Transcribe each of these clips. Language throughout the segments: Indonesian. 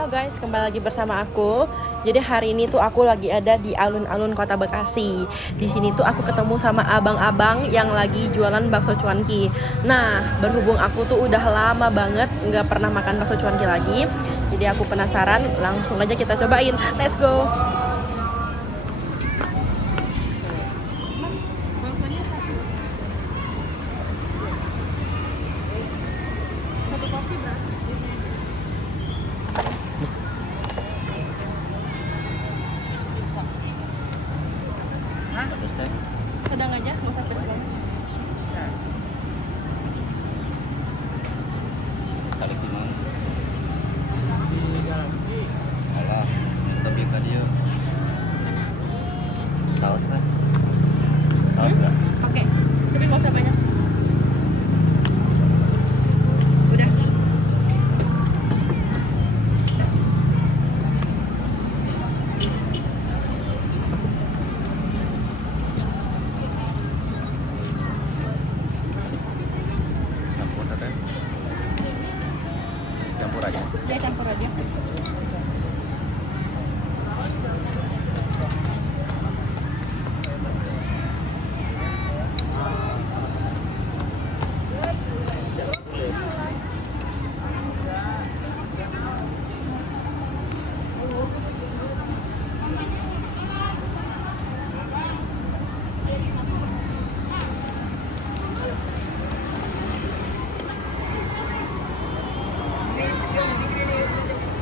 Halo guys, kembali lagi bersama aku. Jadi hari ini tuh aku lagi ada di alun-alun Kota Bekasi. Di sini tuh aku ketemu sama abang-abang yang lagi jualan bakso cuanki. Nah, berhubung aku tuh udah lama banget nggak pernah makan bakso cuanki lagi, jadi aku penasaran. Langsung aja kita cobain. Let's go. Satu porsi berapa? Sedang aja, nggak usah pedas banget. Cari gimana? Alah, lebih ke dia. Saus lah. Saus nggak? Oke, tapi nggak usah banyak. Udah. Campur teteh. Campur aja. Dia campur aja.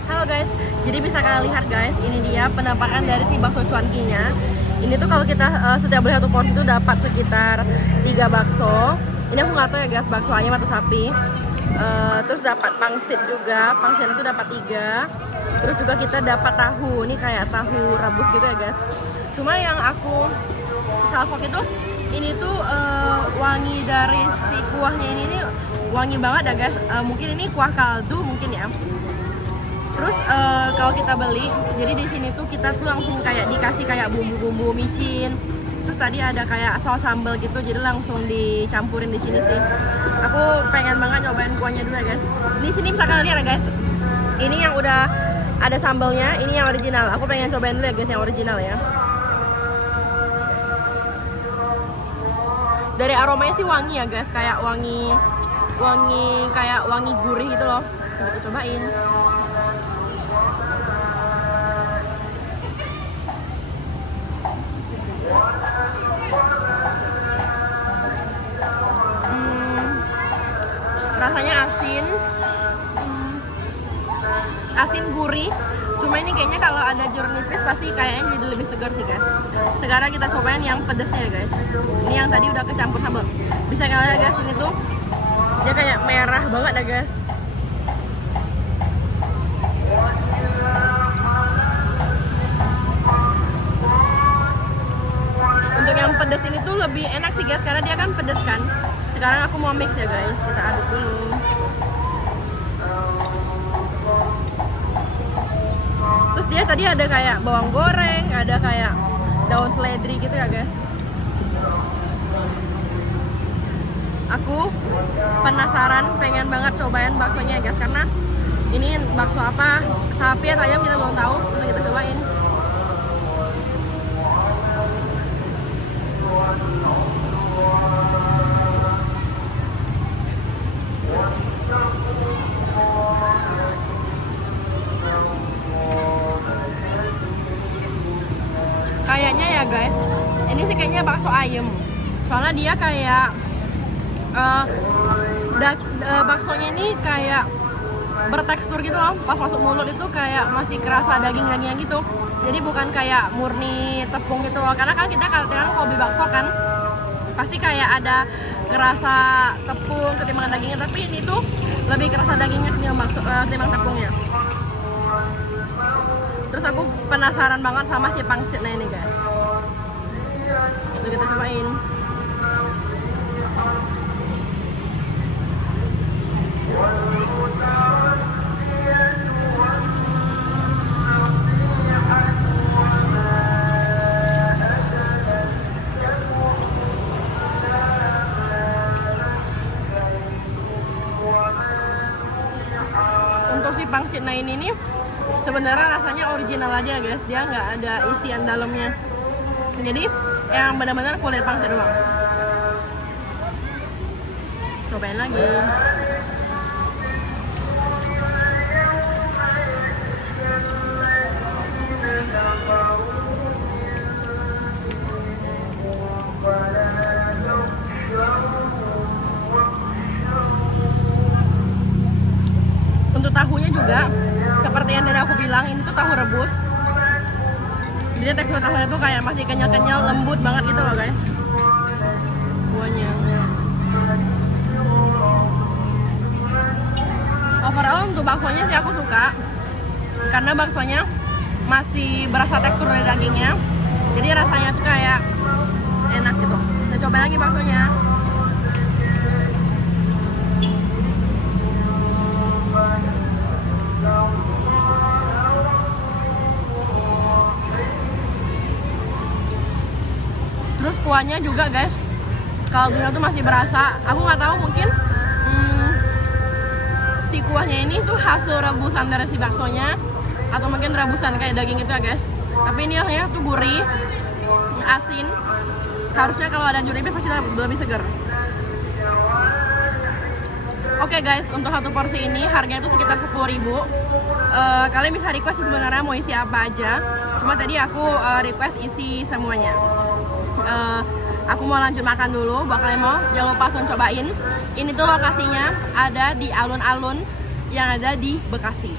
Halo guys, jadi bisa kalian lihat guys, ini dia penampakan dari si bakso cuankinya. Ini tuh kalau kita setiap beli satu porsi itu dapat sekitar 3 bakso. Ini aku nggak tahu ya guys, bakso ayam atau sapi. Terus dapat pangsit juga, pangsit itu dapat 3. Terus juga kita dapat tahu, ini kayak tahu rebus gitu ya guys. Cuma yang aku salvok itu, ini tuh wangi dari si kuahnya ini wangi banget ya guys. Mungkin ini kuah kaldu mungkin ya. Terus kalau kita beli, jadi di sini tuh kita tuh langsung kayak dikasih kayak bumbu-bumbu micin. Terus tadi ada kayak saus sambal gitu, jadi langsung dicampurin di sini sih. Aku pengen banget nyobain kuahnya dulu ya guys. Di sini misalkan lihat ya guys, ini yang udah ada sambalnya, ini yang original. Aku pengen cobain dulu ya guys yang original ya. Dari aromanya sih wangi ya guys, kayak wangi kayak wangi gurih gitu loh. Coba kita cobain. Rasanya asin gurih. Cuma ini kayaknya kalau ada jeruk nipis pasti kayaknya jadi lebih segar sih guys. Sekarang kita cobain yang pedesnya ya guys. Ini yang tadi udah kecampur sambal. Bisa kalian lihat guys, ini tuh dia kayak merah banget ya guys. Untuk yang pedes ini tuh lebih enak sih guys, karena dia kan pedes kan. Sekarang aku mau mix ya guys, kita aduk dulu. Terus dia tadi ada kayak bawang goreng, ada kayak daun seledri gitu ya guys. Aku penasaran, pengen banget cobain baksonya ya guys, karena ini bakso apa, sapi atau ayam kita belum tahu. Untuk kita cobain. Kayaknya ya guys, ini sih kayaknya bakso ayam. Soalnya dia kayak baksonya ini kayak bertekstur gitu loh. Pas masuk mulut itu kayak masih kerasa daging-dagingnya gitu. Jadi bukan kayak murni tepung gitu loh. Karena kan kita kalau hobi bakso kan pasti kayak ada kerasa tepung ketimbang dagingnya. Tapi ini tuh lebih kerasa dagingnya ketimbang tepungnya. Terus aku penasaran banget sama si pangsitnya ini guys. Lalu kita cobain. Untuk si pangsit ini sebenarnya rasanya original aja guys, dia nggak ada isian dalamnya. Jadi yang benar-benar kulit pangsit doang. Cobain lagi. Untuk tahunya juga seperti yang tadi aku bilang, ini tuh tahu rebus. Jadi tekstur tahunya tuh kayak masih kenyal-kenyal, lembut banget gitu loh guys. Kuahnya. Overall untuk baksonya sih aku suka, karena baksonya masih berasa tekstur dari dagingnya. Jadi rasanya tuh kayak enak gitu. Kita coba lagi baksonya. Terus kuahnya juga guys, kaldunya tuh masih berasa. Aku nggak tahu mungkin si kuahnya ini tuh hasil rebusan dari si baksonya, atau mungkin rebusan kayak daging itu ya guys. Tapi ini rasanya tuh gurih, asin. Harusnya kalau ada juribnya pasti lebih segar. Oke guys, untuk satu porsi ini harganya itu sekitar 10.000. Kalian bisa request sebenarnya mau isi apa aja. Cuma tadi aku request isi semuanya. Aku mau lanjut makan dulu. Buat kalian mau, jangan lupa langsung cobain. Ini tuh lokasinya ada di alun-alun yang ada di Bekasi.